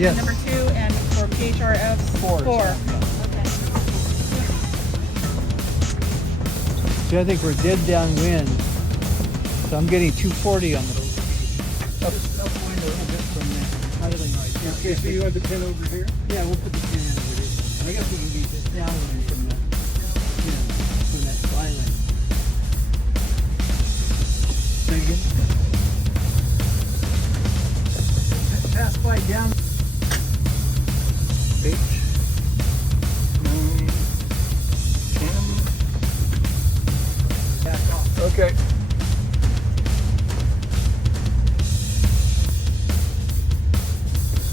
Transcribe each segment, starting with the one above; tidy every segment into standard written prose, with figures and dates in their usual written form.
Yes. Number 2, and for PHRFs, 4. Yeah. Okay. See, I think we're dead downwind. So I'm getting 240 on the upwind a little bit from the island right there. Okay, so you want the pin over here? Yeah, we'll put the pin in over here. I guess we can be just downwind from the, from that island. Say again? Pass by down. H, 9, 10. Back off. Okay.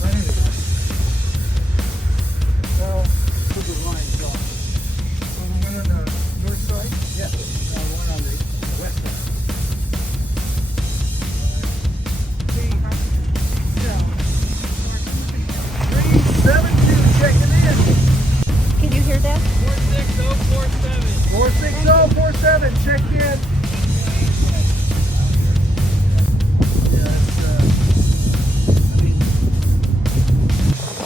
Right into that. Well, put the lines off. One on the north side? Yeah, one on the west side. See, 372, checking in. Can you hear that? 46047, check in. yeah, it's, I mean,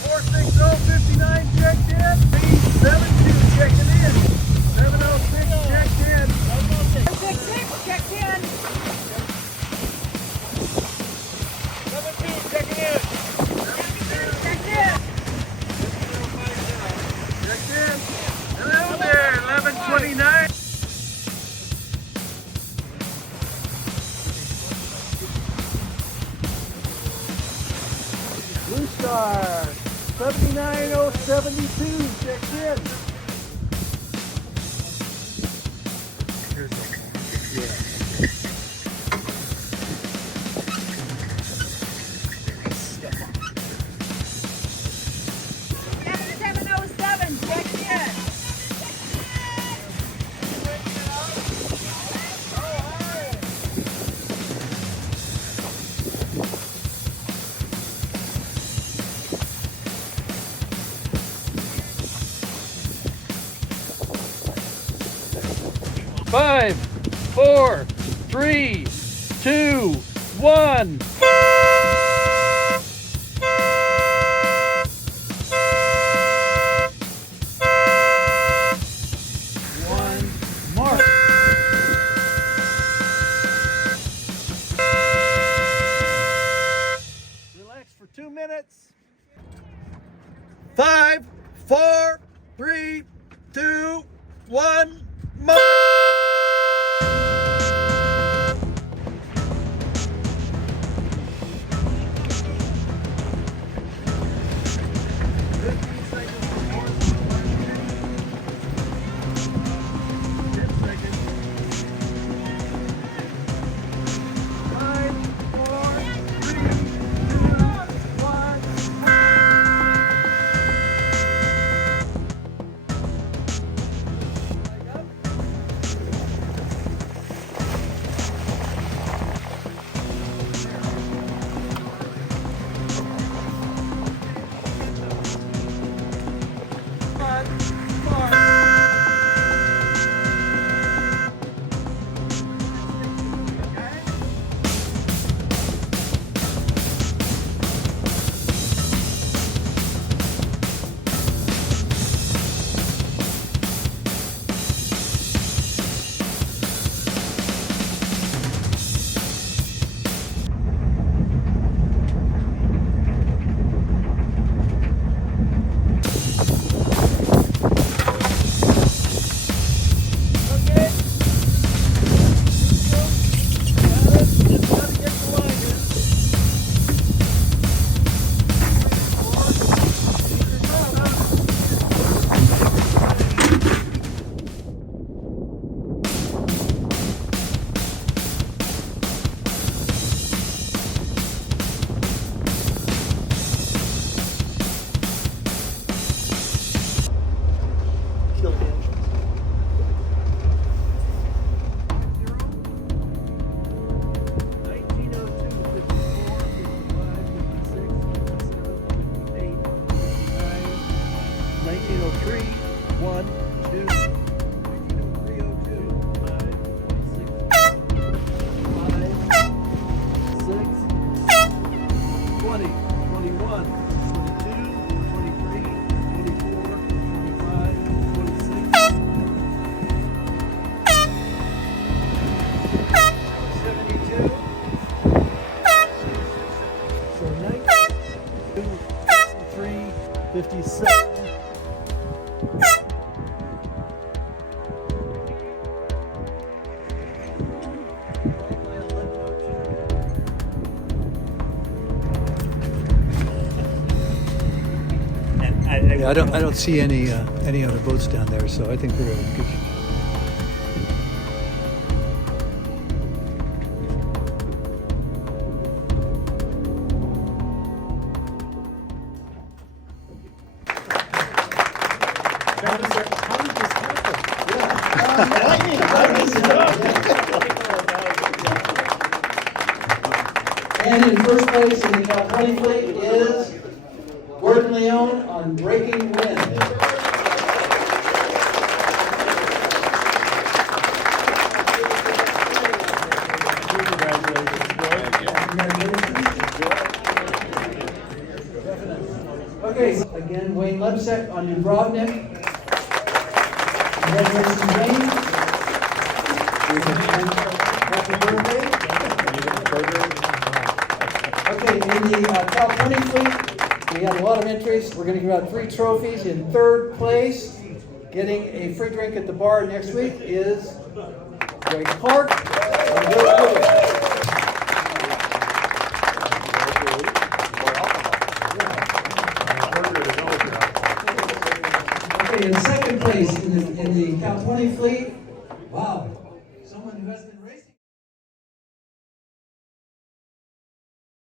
46059, checked in. 372, checking in. 706, checked in. 666, checked in. 72, checking in. 72, Checked in. checked in. Hello there, 1129. Blue Star, 79072, checked in. Seven 707, checked in. Five, four, three, two, one. one mark. Relax for 2 minutes. 5, 4, 3, 2, 1. Mark. So 92, 53, 57. Yeah, I don't see any other boats down there, so I think we're good. And in first place in the Cal 20 fleet is Gordon Leone on Breaking Wind. Okay, so again, Wayne Lebsek on Dubrovnik. Congratulations, Wayne. Happy birthday. Okay, in the Cal 20 fleet, we had a lot of entries. We're going to give out 3 trophies. In third place, getting a free drink at the bar next week is Greg Clark. Okay, in second place in the Cal 20 fleet,